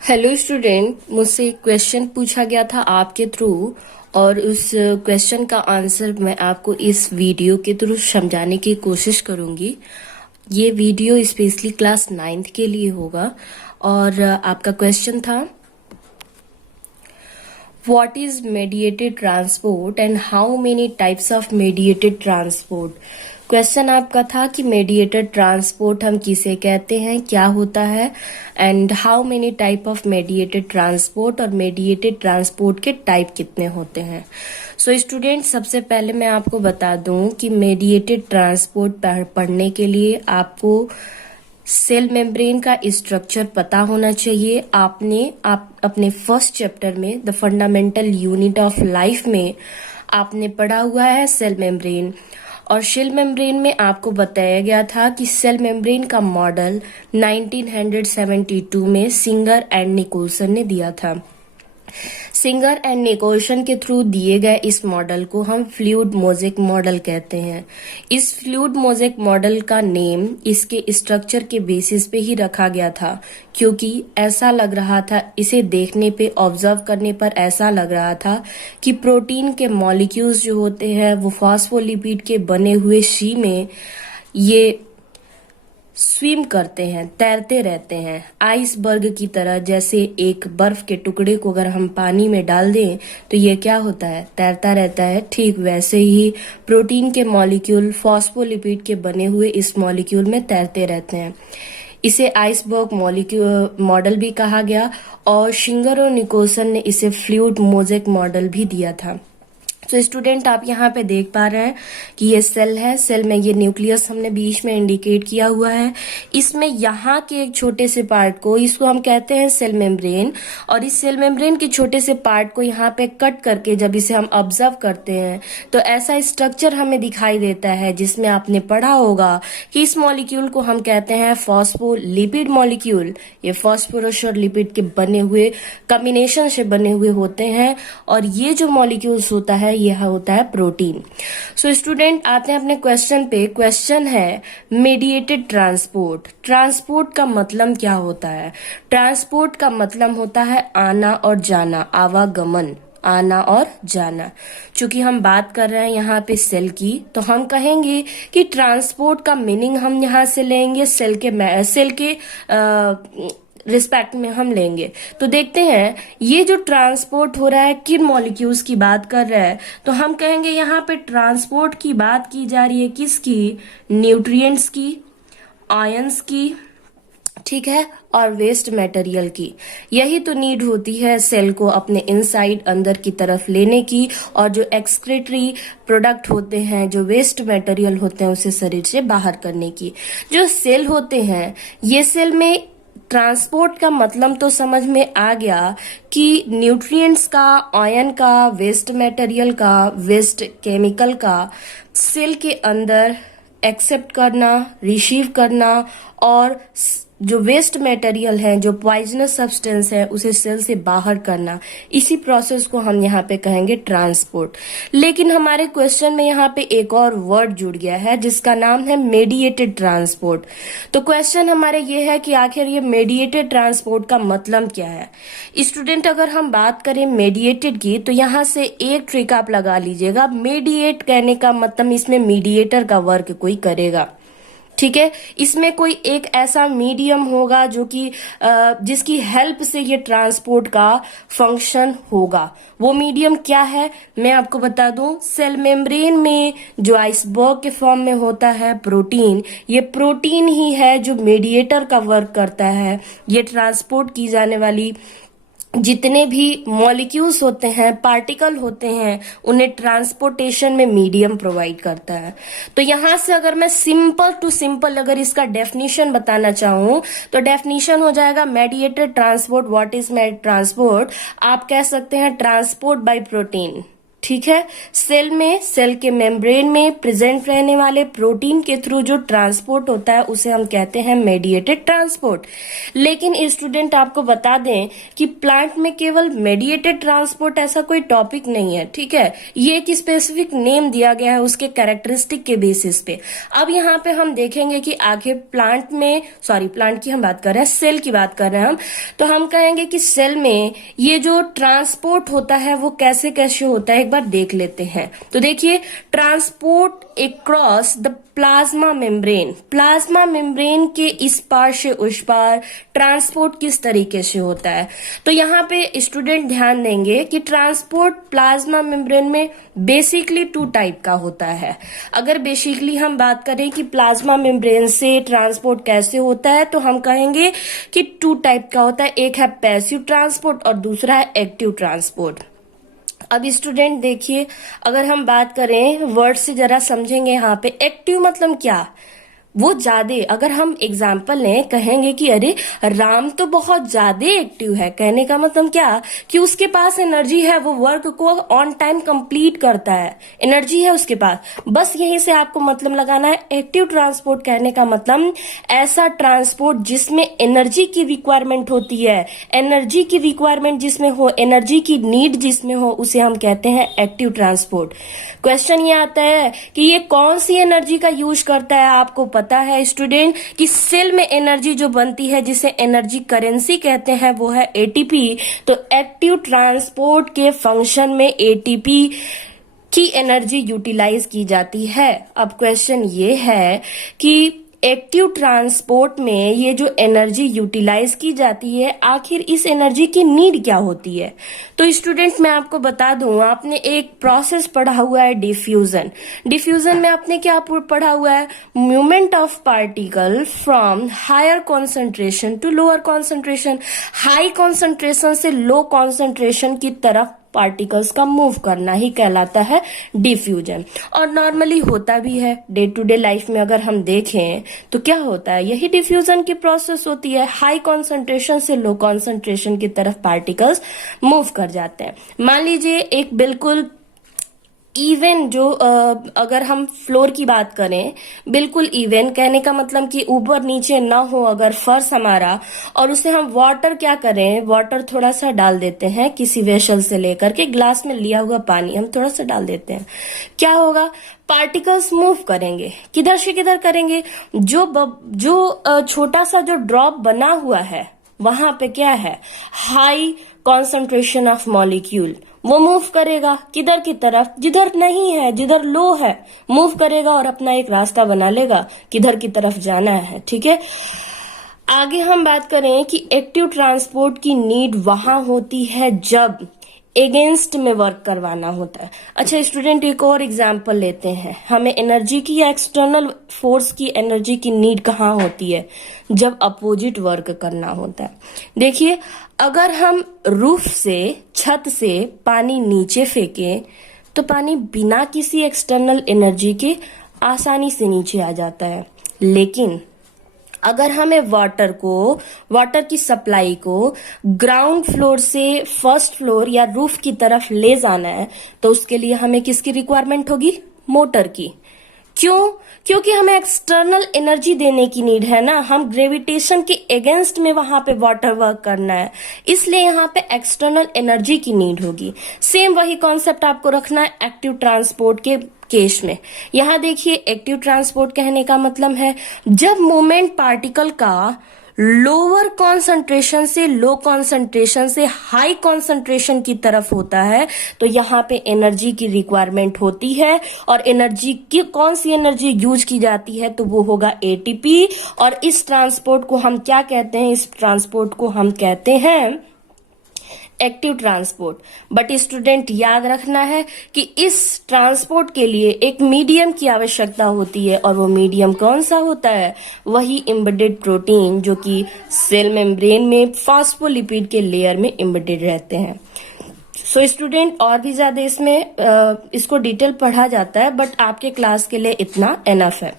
Hello student, मुझसे एक question पूछा गया था आपके थ्रू और उस क्वेश्चन का आंसर मैं आपको इस वीडियो के थ्रू समझाने की कोशिश करूंगी। ये वीडियो स्पेशली क्लास 9th के लिए होगा और आपका क्वेश्चन था what is mediated transport and how many types of mediated transport. Question आपका था कि मेडिएटेड ट्रांसपोर्ट हम किसे कहते हैं, क्या होता है and how many type of mediated transport और मेडिएटेड ट्रांसपोर्ट के टाइप कितने होते हैं। सो स्टूडेंट, सबसे पहले मैं आपको बता दूं कि मेडिएटेड ट्रांसपोर्ट पढ़ने के लिए आपको सेल मेम्ब्रेन का स्ट्रक्चर पता होना चाहिए। आप अपने फर्स्ट चैप्टर में the fundamental unit of life में आपने पढ़ा हुआ है सेल मेम्ब्रेन, और सेल मेम्ब्रेन में आपको बताया गया था कि सेल मेम्ब्रेन का मॉडल 1972 में सिंगर एंड निकोलसन ने दिया था। सिंगर एंड निकोलसन के थ्रू दिए गए इस मॉडल को हम फ्लूइड मोज़ेक मॉडल कहते हैं। इस फ्लूइड मोज़ेक मॉडल का नेम इसके स्ट्रक्चर के बेसिस पे ही रखा गया था, क्योंकि ऐसा लग रहा था, इसे देखने पे ऑब्जर्व करने पर ऐसा लग रहा था कि प्रोटीन के मॉलिक्यूल्स जो होते हैं वो फॉस्फोलिपिड के बने हुए शी में ये स्विम करते हैं, तैरते रहते हैं आइसबर्ग की तरह। जैसे एक बर्फ के टुकड़े को अगर हम पानी में डाल दें तो ये क्या होता है, तैरता रहता है। ठीक वैसे ही प्रोटीन के मॉलिक्यूल फॉस्फोलिपिड के बने हुए इस मॉलिक्यूल में तैरते रहते हैं। इसे आइसबर्ग मॉडल भी कहा गया और सिंगर और निकोलसन ने इसे फ्लूइड मोज़ेक मॉडल भी दिया था। तो स्टूडेंट, आप यहाँ पे देख पा रहे हैं कि ये सेल है। सेल में ये न्यूक्लियस हमने बीच में इंडिकेट किया हुआ है। इसमें यहाँ के एक छोटे से पार्ट को, इसको हम कहते हैं सेल मेम्ब्रेन, और इस सेल मेम्ब्रेन के छोटे से पार्ट को यहाँ पे कट करके जब इसे हम ऑब्जर्व करते हैं तो ऐसा स्ट्रक्चर हमें दिखाई देता है, जिसमें आपने पढ़ा होगा कि इस मॉलिक्यूल को हम कहते हैं फॉस्फोलिपिड मॉलिक्यूल। ये फॉस्फोरस और लिपिड के बने हुए कॉम्बिनेशन से बने हुए होते हैं, और ये जो मॉलिक्यूल्स होता है यह होता है प्रोटीन। सो स्टूडेंट, आते हैं अपने क्वेश्चन पे। क्वेश्चन है मेडिएटेड ट्रांसपोर्ट। ट्रांसपोर्ट का मतलब क्या होता है? ट्रांसपोर्ट का मतलब होता है आना और जाना, आवागमन, आना और जाना। चूंकि हम बात कर रहे हैं यहाँ पे सेल की, तो हम कहेंगे कि ट्रांसपोर्ट का मीनिंग हम यहाँ से लेंगे सेल के रिस्पेक्ट में हम लेंगे। तो देखते हैं ये जो ट्रांसपोर्ट हो रहा है किन मॉलिक्यूल्स की बात कर रहा है, तो हम कहेंगे यहाँ पे ट्रांसपोर्ट की बात की जा रही है किसकी? न्यूट्रिएंट्स की, आयंस की, ठीक है, और वेस्ट मटेरियल की। यही तो नीड होती है सेल को अपने इनसाइड अंदर की तरफ लेने की, और जो एक्सक्रीटरी प्रोडक्ट होते हैं, जो वेस्ट मटेरियल होते हैं, उसे शरीर से बाहर करने की। जो सेल होते हैं, ये सेल में ट्रांसपोर्ट का मतलब तो समझ में आ गया कि न्यूट्रिएंट्स का, आयन का, वेस्ट मटेरियल का, वेस्ट केमिकल का सेल के अंदर एक्सेप्ट करना, रिसीव करना, और जो वेस्ट मटेरियल है, जो पॉइजनस सब्सटेंस है, उसे सेल से बाहर करना। इसी प्रोसेस को हम यहाँ पे कहेंगे ट्रांसपोर्ट। लेकिन हमारे क्वेश्चन में यहाँ पे एक और वर्ड जुड़ गया है जिसका नाम है मेडिएटेड ट्रांसपोर्ट। तो क्वेश्चन हमारे ये है कि आखिर ये मेडिएटेड ट्रांसपोर्ट का मतलब क्या है। स्टूडेंट, अगर हम बात करें मेडिएटेड की, तो यहाँ से एक ट्रिक आप लगा लीजिएगा। मेडिएट कहने का मतलब इसमें मीडिएटर का वर्क कोई करेगा, ठीक है। इसमें कोई एक ऐसा मीडियम होगा जो कि जिसकी हेल्प से ये ट्रांसपोर्ट का फंक्शन होगा। वो मीडियम क्या है मैं आपको बता दूं। सेल मेम्ब्रेन में जो आइसबर्ग के फॉर्म में होता है प्रोटीन, ये प्रोटीन ही है जो मीडिएटर का वर्क करता है। ये ट्रांसपोर्ट की जाने वाली जितने भी मॉलिक्यूल्स होते हैं, पार्टिकल होते हैं, उन्हें ट्रांसपोर्टेशन में मीडियम प्रोवाइड करता है। तो यहां से अगर मैं सिंपल टू सिंपल अगर इसका डेफिनेशन बताना चाहूं, तो डेफिनेशन हो जाएगा mediated transport. What is transport? आप कह सकते हैं ट्रांसपोर्ट बाय प्रोटीन। ठीक है। सेल में, सेल के मेम्ब्रेन में प्रेजेंट रहने वाले प्रोटीन के थ्रू जो ट्रांसपोर्ट होता है उसे हम कहते हैं मेडिएटेड ट्रांसपोर्ट। लेकिन स्टूडेंट आपको बता दें कि प्लांट में केवल मेडिएटेड ट्रांसपोर्ट ऐसा कोई टॉपिक नहीं है, ठीक है। ये एक स्पेसिफिक नेम दिया गया है उसके कैरेक्टरिस्टिक के बेसिस पे। अब यहाँ पे हम देखेंगे कि आखिर प्लांट में, प्लांट की हम बात कर रहे हैं, सेल की बात कर रहे हैं हम, तो हम कहेंगे कि सेल में ये जो ट्रांसपोर्ट होता है वो कैसे कैसे होता है एक बार देख लेते हैं। तो देखिए, transport across the plasma membrane, plasma membrane के इस पार से उस पार ट्रांसपोर्ट किस तरीके से होता है। तो यहाँ पे स्टूडेंट ध्यान देंगे कि ट्रांसपोर्ट प्लाज्मा मेम्ब्रेन में बेसिकली 2 टाइप का होता है। अगर बेसिकली हम बात करें कि प्लाज्मा मेम्ब्रेन से ट्रांसपोर्ट कैसे होता है, तो हम कहेंगे कि 2 टाइप का होता है। एक है पैसिव ट्रांसपोर्ट और दूसरा है एक्टिव ट्रांसपोर्ट। अब स्टूडेंट देखिए, अगर हम बात करें वर्ड से जरा समझेंगे, यहाँ पे एक्टिव मतलब क्या, वो ज्यादा, अगर हम एग्जाम्पल लें, कहेंगे कि अरे राम तो बहुत ज्यादा एक्टिव है, कहने का मतलब क्या कि उसके पास एनर्जी है, वो वर्क को ऑन टाइम कंप्लीट करता है, एनर्जी है उसके पास। बस यहीं से आपको मतलब लगाना है। एक्टिव ट्रांसपोर्ट कहने का मतलब ऐसा ट्रांसपोर्ट जिसमें एनर्जी की रिक्वायरमेंट होती है, एनर्जी की रिक्वायरमेंट जिसमें हो, एनर्जी की नीड जिसमें हो, उसे हम कहते हैं एक्टिव ट्रांसपोर्ट। क्वेश्चन ये आता है कि ये कौन सी एनर्जी का यूज करता है। आपको पता है स्टूडेंट कि सेल में एनर्जी जो बनती है जिसे एनर्जी करेंसी कहते हैं वो है एटीपी। तो एक्टिव ट्रांसपोर्ट के फंक्शन में एटीपी की एनर्जी यूटिलाइज की जाती है। अब क्वेश्चन ये है कि एक्टिव ट्रांसपोर्ट में ये जो एनर्जी यूटिलाइज की जाती है, आखिर इस एनर्जी की नीड क्या होती है। तो स्टूडेंट मैं आपको बता दूं, आपने एक प्रोसेस पढ़ा हुआ है डिफ्यूजन। डिफ्यूजन में आपने क्या पढ़ा हुआ है, movement of particle from higher concentration to lower concentration, high concentration से लो कॉन्सेंट्रेशन की तरफ पार्टिकल्स का मूव करना ही कहलाता है डिफ्यूजन। और नॉर्मली होता भी है डे टू डे लाइफ में, अगर हम देखें तो क्या होता है, यही डिफ्यूजन की प्रोसेस होती है। हाई कॉन्सेंट्रेशन से लो कॉन्सेंट्रेशन की तरफ पार्टिकल्स मूव कर जाते हैं। मान लीजिए एक बिल्कुल इवन जो अगर हम फ्लोर की बात करें, बिल्कुल इवन कहने का मतलब कि ऊपर नीचे ना हो अगर फर्श हमारा, और उसे हम वाटर क्या करें, वाटर थोड़ा सा डाल देते हैं किसी वेसल से लेकर के, ग्लास में लिया हुआ पानी हम थोड़ा सा डाल देते हैं, क्या होगा, पार्टिकल्स मूव करेंगे। किधर से किधर करेंगे, जो छोटा सा जो ड्रॉप बना हुआ है वहां पे क्या है, हाई कॉन्सेंट्रेशन ऑफ मॉलिक्यूल, वो मूव करेगा किधर की तरफ, जिधर नहीं है, जिधर लो है, मूव करेगा और अपना एक रास्ता बना लेगा किधर की तरफ जाना है। ठीक है, आगे हम बात करें कि एक्टिव ट्रांसपोर्ट की नीड वहां होती है जब एगेंस्ट में वर्क करवाना होता है। अच्छा स्टूडेंट, एक और एग्जांपल लेते हैं। हमें एनर्जी की या एक्सटर्नल फोर्स की एनर्जी की नीड कहाँ होती है, जब अपोजिट वर्क करना होता है। देखिए, अगर हम रूफ से, छत से पानी नीचे फेंकें तो पानी बिना किसी एक्सटर्नल एनर्जी के आसानी से नीचे आ जाता है। लेकिन अगर हमें वाटर की सप्लाई को ग्राउंड फ्लोर से फर्स्ट फ्लोर या रूफ की तरफ ले जाना है तो उसके लिए हमें किसकी रिक्वायरमेंट होगी, मोटर की। क्यों? क्योंकि हमें एक्सटर्नल एनर्जी देने की नीड है ना, हम ग्रेविटेशन के अगेंस्ट में वहां पे वाटर वर्क करना है, इसलिए यहाँ पे एक्सटर्नल एनर्जी की नीड होगी। सेम वही कॉन्सेप्ट आपको रखना है एक्टिव ट्रांसपोर्ट के केस में। यहां देखिए, एक्टिव ट्रांसपोर्ट कहने का मतलब है जब मूवमेंट पार्टिकल का लोअर कॉन्सेंट्रेशन से लो कॉन्सेंट्रेशन से हाई कॉन्सेंट्रेशन की तरफ होता है तो यहाँ पे एनर्जी की रिक्वायरमेंट होती है। और एनर्जी की कौन सी एनर्जी यूज की जाती है, तो वो होगा एटीपी। और इस ट्रांसपोर्ट को हम क्या कहते हैं, इस ट्रांसपोर्ट को हम कहते हैं एक्टिव ट्रांसपोर्ट। बट स्टूडेंट याद रखना है कि इस ट्रांसपोर्ट के लिए एक मीडियम की आवश्यकता होती है, और वो मीडियम कौन सा होता है, वही एम्बेडेड प्रोटीन जो कि सेल मेम्ब्रेन में फॉस्फोलिपिड के लेयर में एम्बेडेड रहते हैं। सो स्टूडेंट, और भी ज्यादा इसमें इसको डिटेल पढ़ा जाता है, बट आपके क्लास के लिए इतना एनफ है।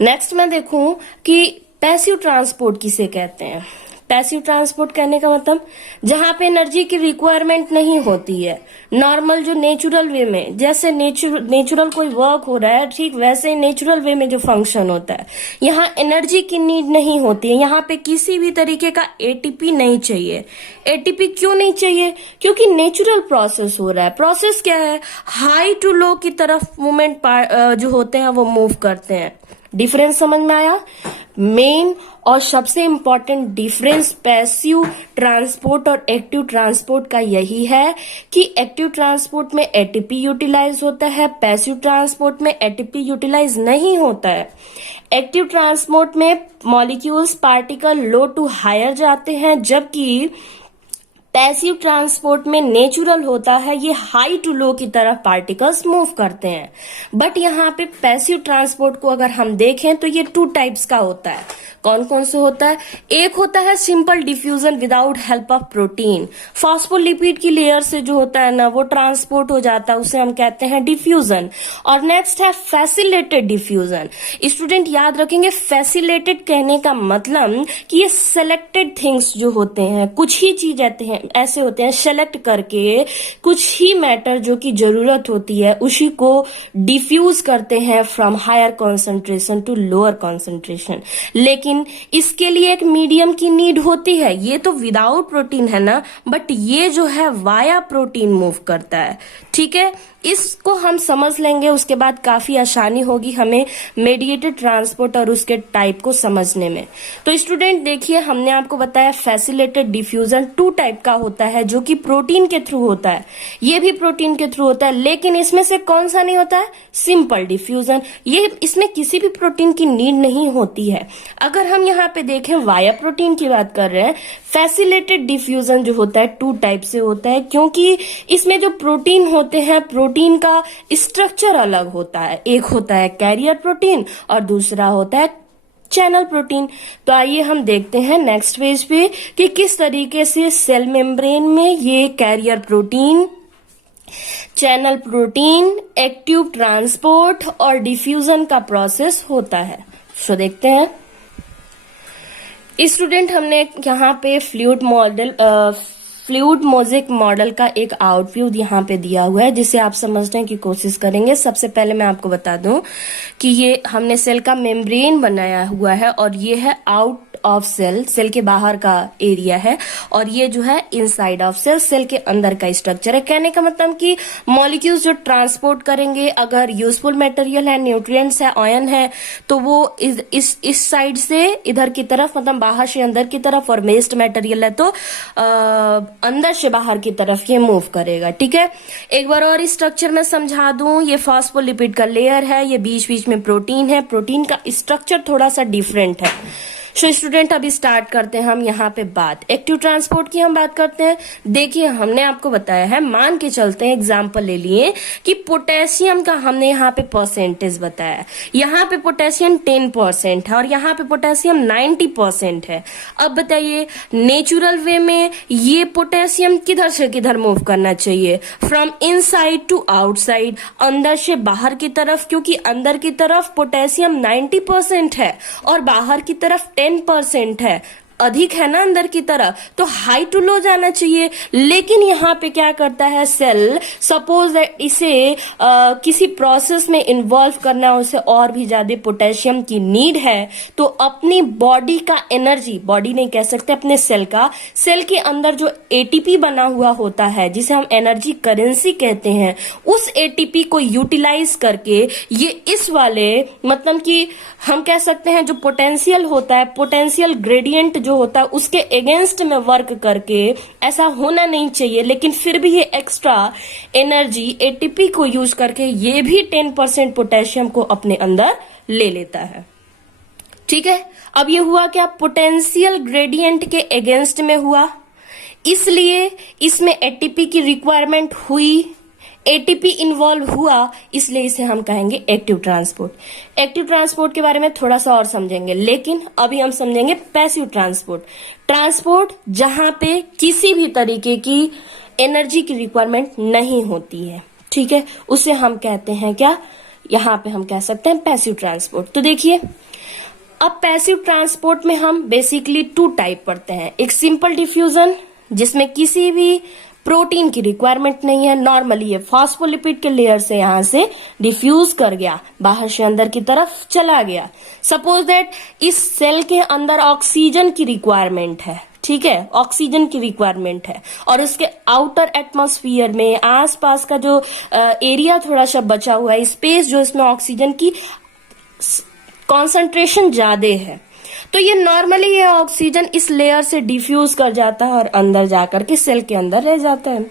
नेक्स्ट मैं देखूं कि पैसिव ट्रांसपोर्ट किसे कहते हैं। पैसिव ट्रांसपोर्ट कहने का मतलब जहां पे एनर्जी की रिक्वायरमेंट नहीं होती है, नॉर्मल जो नेचुरल वे में, जैसे नेचुरल कोई वर्क हो रहा है ठीक वैसे ही नेचुरल वे में जो फंक्शन होता है, यहाँ एनर्जी की नीड नहीं होती है, यहाँ पे किसी भी तरीके का एटीपी नहीं चाहिए। एटीपी क्यों नहीं चाहिए? क्योंकि नेचुरल प्रोसेस हो रहा है। प्रोसेस क्या है? हाई टू लो की तरफ मूवमेंट जो होते हैं वो मूव करते हैं। डिफरेंस समझ में आया? मेन और सबसे इंपॉर्टेंट डिफरेंस पैसिव ट्रांसपोर्ट और एक्टिव ट्रांसपोर्ट का यही है कि एक्टिव ट्रांसपोर्ट में एटीपी यूटिलाइज होता है, पैसिव ट्रांसपोर्ट में एटीपी यूटिलाइज नहीं होता है। एक्टिव ट्रांसपोर्ट में molecules particle low to higher जाते हैं, जबकि पैसिव ट्रांसपोर्ट में नेचुरल होता है, ये हाई टू लो की तरफ पार्टिकल्स मूव करते हैं। बट यहाँ पे पैसिव ट्रांसपोर्ट को अगर हम देखें तो ये 2 टाइप्स का होता है। कौन कौन से होता है? एक होता है simple diffusion without help of protein, phospholipid की लेयर से जो होता है ना वो ट्रांसपोर्ट हो जाता है, उसे हम कहते हैं डिफ्यूजन। और नेक्स्ट है फैसिलेटेड डिफ्यूजन। स्टूडेंट याद रखेंगे, फैसिलेटेड कहने का मतलब कि ये सेलेक्टेड थिंग्स जो होते हैं, कुछ ही चीज ऐसे होते हैं सेलेक्ट करके कुछ ही मैटर जो की जरूरत होती है उसी को डिफ्यूज करते हैं from higher concentration to lower concentration. लेकिन इसके लिए एक मीडियम की नीड होती है। ये तो विदाउट प्रोटीन है ना, बट ये जो है वाया प्रोटीन मूव करता है। ठीक है, इसको हम समझ लेंगे, उसके बाद काफी आसानी होगी हमें मेडिएटेड ट्रांसपोर्ट और उसके टाइप को समझने में। तो स्टूडेंट देखिए, हमने आपको बताया फैसिलेटेड डिफ्यूजन 2 टाइप का होता है, जो कि प्रोटीन के थ्रू होता है, ये भी प्रोटीन के थ्रू होता है। लेकिन इसमें से कौन सा नहीं होता है? Simple diffusion. ये इसमें किसी भी प्रोटीन की नीड नहीं होती है। अगर हम यहाँ पे देखें वाया प्रोटीन की बात कर रहे हैं, फैसिलेटेड डिफ्यूजन जो होता है 2 टाइप से होता है, क्योंकि इसमें जो प्रोटीन होते हैं प्रोटीन का स्ट्रक्चर अलग होता है। एक होता है कैरियर प्रोटीन और दूसरा होता है चैनल प्रोटीन। तो आइए हम देखते हैं नेक्स्ट पेज पे कि किस तरीके से सेल मेम्ब्रेन में ये carrier protein, channel protein, active transport और डिफ्यूजन का प्रोसेस होता है। सो देखते हैं। स्टूडेंट हमने यहाँ पे फ्लूइड मोज़ेक मॉडल का एक आउटव्यू यहाँ पे दिया हुआ है, जिसे आप समझने की कोशिश करेंगे। सबसे पहले मैं आपको बता दूं कि ये हमने सेल का मेम्ब्रेन बनाया हुआ है और ये है आउट ऑफ सेल, सेल के बाहर का एरिया है, और ये जो है इनसाइड ऑफ सेल, सेल के अंदर का स्ट्रक्चर है। कहने का मतलब कि मॉलिक्यूल्स जो ट्रांसपोर्ट करेंगे, अगर यूजफुल मटेरियल है, न्यूट्रिएंट्स है, आयन है, तो वो इस साइड से इधर की तरफ, मतलब बाहर से अंदर की तरफ, और वेस्ट मटेरियल है तो अंदर से बाहर की तरफ ये मूव करेगा। ठीक है, एक बार और स्ट्रक्चर में समझा दूं। ये फॉस्फोलिपिड का लेयर है, ये बीच बीच में प्रोटीन है, प्रोटीन का स्ट्रक्चर थोड़ा सा डिफरेंट है। सो स्टूडेंट अभी स्टार्ट करते हैं हम यहाँ पे बात एक्टिव ट्रांसपोर्ट की हम बात करते हैं। देखिए, हमने आपको बताया है, मान के चलते हैं, एग्जांपल ले लिए कि पोटेशियम का हमने यहाँ पे परसेंटेज बताया, यहाँ पे पोटेशियम 10% है और यहाँ पे पोटेशियम 90% है। अब बताइए, नेचुरल वे में ये पोटेशियम किधर से किधर मूव करना चाहिए? फ्रॉम इनसाइड टू आउटसाइड, अंदर से बाहर की तरफ, क्योंकि अंदर की तरफ पोटेशियम 90% है और बाहर की तरफ 10% है, अधिक है ना अंदर की तरफ, तो हाई टू लो जाना चाहिए। लेकिन यहाँ पे क्या करता है सेल, सपोज दैट इसे किसी प्रोसेस में इन्वॉल्व करना है, उसे और भी ज्यादा पोटेशियम की नीड है, तो अपनी बॉडी का एनर्जी, बॉडी नहीं कह सकते, अपने सेल का, सेल के अंदर जो एटीपी बना हुआ होता है, जिसे हम एनर्जी करेंसी कहते हैं, उस एटीपी को यूटिलाइज करके ये इस वाले, मतलब कि हम कह सकते हैं जो पोटेंशियल होता है, पोटेंशियल ग्रेडियंट जो होता है, उसके अगेंस्ट में वर्क करके, ऐसा होना नहीं चाहिए, लेकिन फिर भी ये एक्स्ट्रा एनर्जी एटीपी को यूज करके ये भी 10% पोटेशियम को अपने अंदर ले लेता है। ठीक है, अब ये हुआ क्या? पोटेंशियल ग्रेडियंट के अगेंस्ट में हुआ, इसलिए इसमें एटीपी की रिक्वायरमेंट हुई, एटीपी इन्वॉल्व हुआ, इसलिए इसे हम कहेंगे एक्टिव ट्रांसपोर्ट। एक्टिव ट्रांसपोर्ट के बारे में थोड़ा सा और समझेंगे, लेकिन अभी हम समझेंगे पैसिव ट्रांसपोर्ट। ट्रांसपोर्ट जहां पे किसी भी तरीके की एनर्जी की रिक्वायरमेंट नहीं होती है, ठीक है, उसे हम कहते हैं क्या? यहां पे हम कह सकते हैं पैसिव ट्रांसपोर्ट। तो देखिए, अब पैसिव ट्रांसपोर्ट में हम बेसिकली टू टाइप पढ़ते हैं। एक सिंपल डिफ्यूजन जिसमें किसी भी प्रोटीन की रिक्वायरमेंट नहीं है, नॉर्मली ये फॉस्फोलिपिड के लेयर से यहां से डिफ्यूज कर गया, बाहर से अंदर की तरफ चला गया। सपोज दैट इस सेल के अंदर ऑक्सीजन की रिक्वायरमेंट है, ठीक है, ऑक्सीजन की रिक्वायरमेंट है, और उसके आउटर एटमॉस्फेयर में आसपास का जो एरिया थोड़ा सा बचा हुआ है, स्पेस जो इसमें ऑक्सीजन की कॉन्सेंट्रेशन ज्यादा है, तो ये नॉर्मली ये ऑक्सीजन इस लेयर से डिफ्यूज कर जाता है और अंदर जाकर के सेल के अंदर रह जाता है।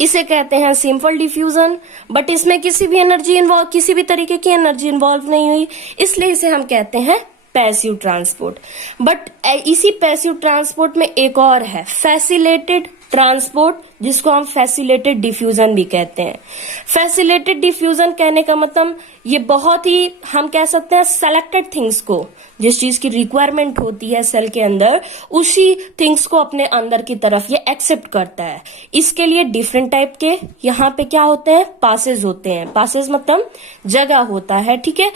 इसे कहते हैं सिंपल डिफ्यूजन, बट इसमें किसी भी तरीके की एनर्जी इन्वॉल्व नहीं हुई, इसलिए इसे हम कहते हैं पैसिव ट्रांसपोर्ट। बट इसी पैसिव ट्रांसपोर्ट में एक और है, फैसिलेटेड ट्रांसपोर्ट, जिसको हम फैसिलेटेड डिफ्यूजन भी कहते हैं। फैसिलेटेड डिफ्यूजन कहने का मतलब ये बहुत ही, हम कह सकते हैं, सेलेक्टेड थिंग्स को, जिस चीज की रिक्वायरमेंट होती है सेल के अंदर, उसी थिंग्स को अपने अंदर की तरफ ये एक्सेप्ट करता है। इसके लिए डिफरेंट टाइप के यहाँ पे क्या होते हैं, पासेज होते हैं। पासेज मतलब जगह होता है, ठीक है।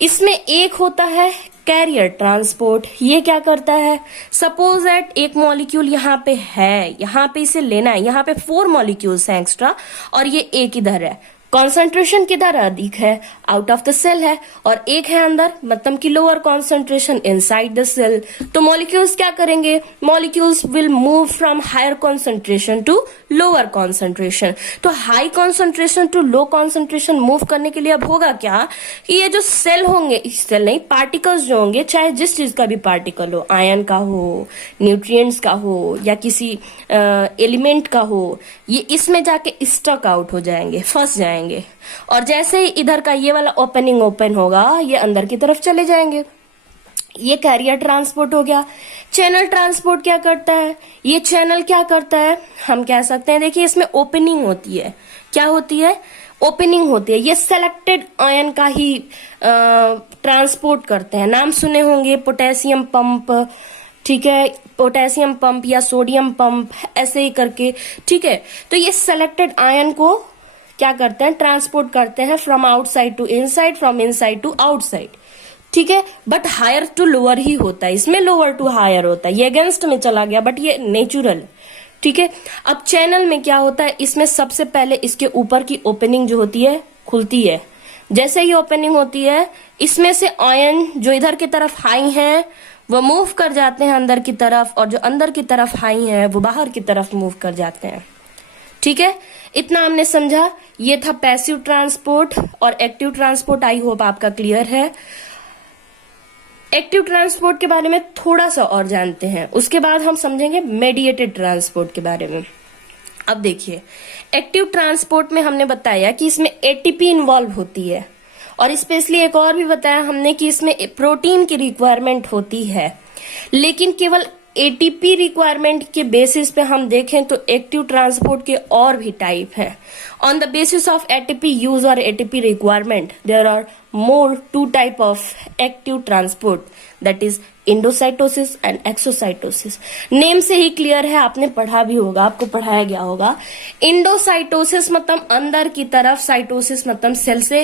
इसमें एक होता है कैरियर ट्रांसपोर्ट। ये क्या करता है, सपोज दैट एक मॉलिक्यूल यहाँ पे है, यहाँ पे इसे लेना है, यहाँ पे 4 मॉलिक्यूल्स हैं एक्स्ट्रा, और ये एक इधर है, कॉन्सेंट्रेशन किधर अधिक है, आउट ऑफ द सेल है, और एक है अंदर, मतलब कि lower concentration inside the cell. तो मॉलिक्यूल्स क्या करेंगे, molecules will move from higher concentration to lower concentration. तो high concentration to low concentration move करने के लिए अब होगा क्या कि ये जो सेल होंगे, सेल नहीं, पार्टिकल्स जो होंगे, चाहे जिस चीज का भी पार्टिकल हो, आयन का हो, न्यूट्रिएंट्स का हो, या किसी एलिमेंट का हो, ये इसमें जाके स्टक आउट हो जाएंगे, फंस जाएंगे, और जैसे ही इधर का ये वाला ओपनिंग ओपन होगा, ये अंदर की तरफ चले जाएंगे। ये कैरियर ट्रांसपोर्ट हो गया। चैनल ट्रांसपोर्ट क्या करता है, ये चैनल क्या करता है, हम कह सकते हैं, देखिए इसमें ओपनिंग होती है, क्या होती है, ओपनिंग होती है। ये सेलेक्टेड आयन का ही ट्रांसपोर्ट करते हैं। नाम सुने होंगे, पोटेशियम पंप, ठीक है, पोटेशियम पंप या सोडियम पंप, ऐसे ही करके, ठीक है। तो ये सेलेक्टेड आयन को क्या करते हैं, ट्रांसपोर्ट करते हैं from outside to inside, from inside to outside, ठीक है। बट हायर टू लोअर ही होता है, इसमें लोअर टू हायर होता है, ये अगेंस्ट में चला गया, बट ये नेचुरल, ठीक है। अब चैनल में क्या होता है, इसमें सबसे पहले इसके ऊपर की ओपनिंग जो होती है खुलती है। जैसे ही ओपनिंग होती है, इसमें से आयन जो इधर की तरफ हाई हैं वो मूव कर जाते हैं अंदर की तरफ, और जो अंदर की तरफ हाई हैं वो बाहर की तरफ मूव कर जाते हैं, ठीक है। इतना हमने समझा। ये था पैसिव ट्रांसपोर्ट और एक्टिव ट्रांसपोर्ट। आई होप आपका क्लियर है। एक्टिव ट्रांसपोर्ट के बारे में थोड़ा सा और जानते हैं, उसके बाद हम समझेंगे मेडिएटेड ट्रांसपोर्ट के बारे में। अब देखिए, एक्टिव ट्रांसपोर्ट में हमने बताया कि इसमें एटीपी इन्वॉल्व होती है, और स्पेशली एक और भी बताया हमने कि इसमें प्रोटीन की रिक्वायरमेंट होती है। लेकिन केवल एटीपी रिक्वायरमेंट के बेसिस पे हम देखें तो एक्टिव ट्रांसपोर्ट के और भी टाइप हैं। On the basis of ATP use और ATP requirement, there are more 2 type of active transport, that is endocytosis and exocytosis. Name से ही क्लियर है, आपने पढ़ा भी होगा, आपको पढ़ाया गया होगा। इंडोसाइटोसिस मतलब अंदर की तरफ, साइटोसिस मतलब सेल से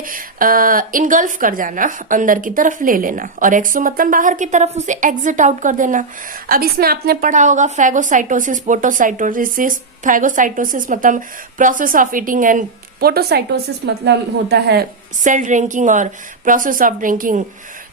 इनगल्फ कर जाना, अंदर की तरफ ले लेना, और एक्सो मतलब बाहर की तरफ उसे एग्जिट आउट कर देना। अब इसमें आपने पढ़ा होगा फैगोसाइटोसिस, पोटोसाइटोसिस। फैगोसाइटोसिस मतलब प्रोसेस ऑफ ईटिंग, एंड पोटोसाइटोसिस मतलब होता है सेल ड्रिंकिंग और प्रोसेस ऑफ ड्रिंकिंग,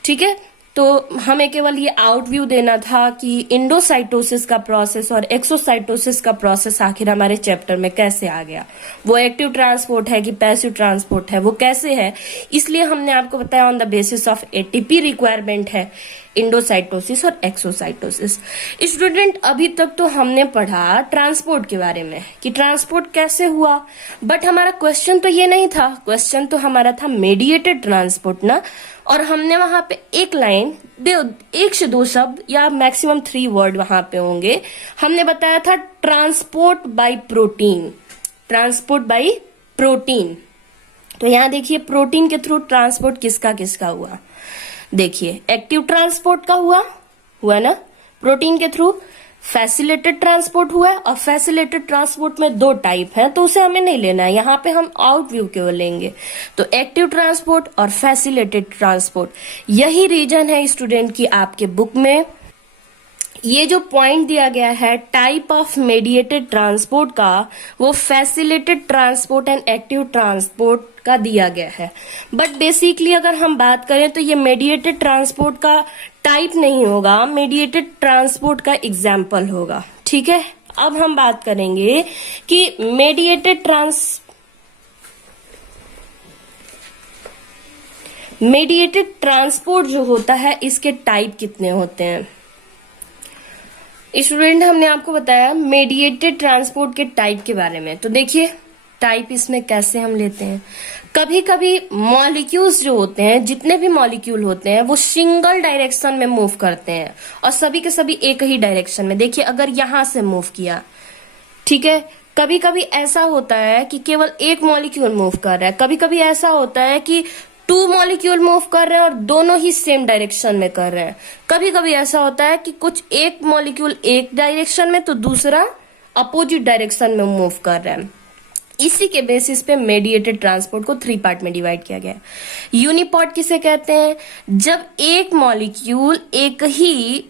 ठीक है। तो हमें केवल ये आउटव्यू देना था कि इंडोसाइटोसिस का प्रोसेस और एक्सोसाइटोसिस का प्रोसेस आखिर हमारे चैप्टर में कैसे आ गया, वो एक्टिव ट्रांसपोर्ट है कि पैसिव ट्रांसपोर्ट है, वो कैसे है, इसलिए हमने आपको बताया on the basis of ATP requirement है इंडोसाइटोसिस और एक्सोसाइटोसिस। स्टूडेंट, अभी तक तो हमने पढ़ा ट्रांसपोर्ट के बारे में कि ट्रांसपोर्ट कैसे हुआ, बट हमारा क्वेश्चन तो ये नहीं था। क्वेश्चन तो हमारा था मेडिएटेड ट्रांसपोर्ट ना, और हमने वहां पे एक लाइन, 1 से 2 शब्द या मैक्सिमम 3 वर्ड वहां पे होंगे। हमने बताया था transport bye protein, transport bye protein. तो यहां देखिए प्रोटीन के थ्रू ट्रांसपोर्ट किसका किसका हुआ। देखिए एक्टिव ट्रांसपोर्ट का हुआ ना प्रोटीन के थ्रू, फैसिलिटेटेड ट्रांसपोर्ट हुआ है, और फैसिलिटेटेड ट्रांसपोर्ट में दो टाइप है, तो उसे हमें नहीं लेना है, यहाँ पे हम आउट व्यू केवल लेंगे। तो एक्टिव ट्रांसपोर्ट और फैसिलिटेटेड ट्रांसपोर्ट, यही रीजन है स्टूडेंट की आपके बुक में ये जो पॉइंट दिया गया है टाइप ऑफ मेडिएटेड ट्रांसपोर्ट का, वो facilitated transport and active transport का दिया गया है। बट बेसिकली अगर हम बात करें तो ये मेडिएटेड ट्रांसपोर्ट का टाइप नहीं होगा, मेडिएटेड ट्रांसपोर्ट का एग्जाम्पल होगा। ठीक है, अब हम बात करेंगे कि मेडिएटेड ट्रांसपोर्ट जो होता है इसके टाइप कितने होते हैं। स्टूडेंट हमने आपको बताया मेडिएटेड ट्रांसपोर्ट के टाइप के बारे में। तो देखिए टाइप इसमें कैसे हम लेते हैं। कभी कभी मॉलिक्यूल्स जो होते हैं, जितने भी मॉलिक्यूल होते हैं वो सिंगल डायरेक्शन में मूव करते हैं और सभी के सभी एक ही डायरेक्शन में। देखिए अगर यहां से मूव किया, ठीक है, कभी कभी ऐसा होता है कि केवल एक मॉलिक्यूल मूव कर रहा है, कभी कभी ऐसा होता है कि 2 मॉलिक्यूल मूव कर रहे हैं और दोनों ही सेम डायरेक्शन में कर रहे हैं। कभी कभी ऐसा होता है कि कुछ एक मॉलिक्यूल एक डायरेक्शन में तो दूसरा अपोजिट डायरेक्शन में मूव कर रहा है। इसी के बेसिस पे मेडिएटेड ट्रांसपोर्ट को 3 पार्ट में डिवाइड किया गया है। यूनिपॉट किसे कहते हैं, जब एक मॉलिक्यूल एक ही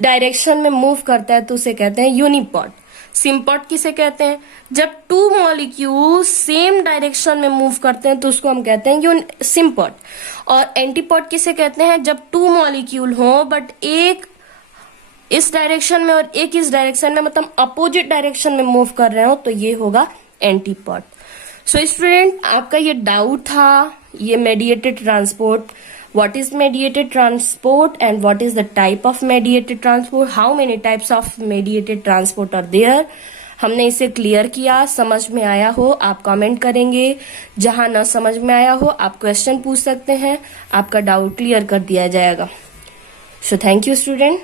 डायरेक्शन में मूव करता है तो उसे कहते हैं यूनिपॉट। सिम्पॉट किसे कहते हैं, जब 2 मॉलिक्यूल सेम डायरेक्शन में मूव करते हैं तो उसको हम कहते हैं सिम्पॉट। और एंटीपॉट किसे कहते हैं, जब 2 मॉलिक्यूल हो बट एक इस डायरेक्शन में और एक इस डायरेक्शन में, मतलब अपोजिट डायरेक्शन में मूव कर रहे हो, तो ये होगा एंटीपॉट। सो स्टूडेंट आपका ये डाउट था, ये mediated transport, what is mediated transport and what is the type of mediated transport, how many types of mediated transport are there, हमने इसे क्लियर किया। समझ में आया हो आप कमेंट करेंगे, जहां ना समझ में आया हो आप क्वेश्चन पूछ सकते हैं, आपका डाउट क्लियर कर दिया जाएगा। So thank you student.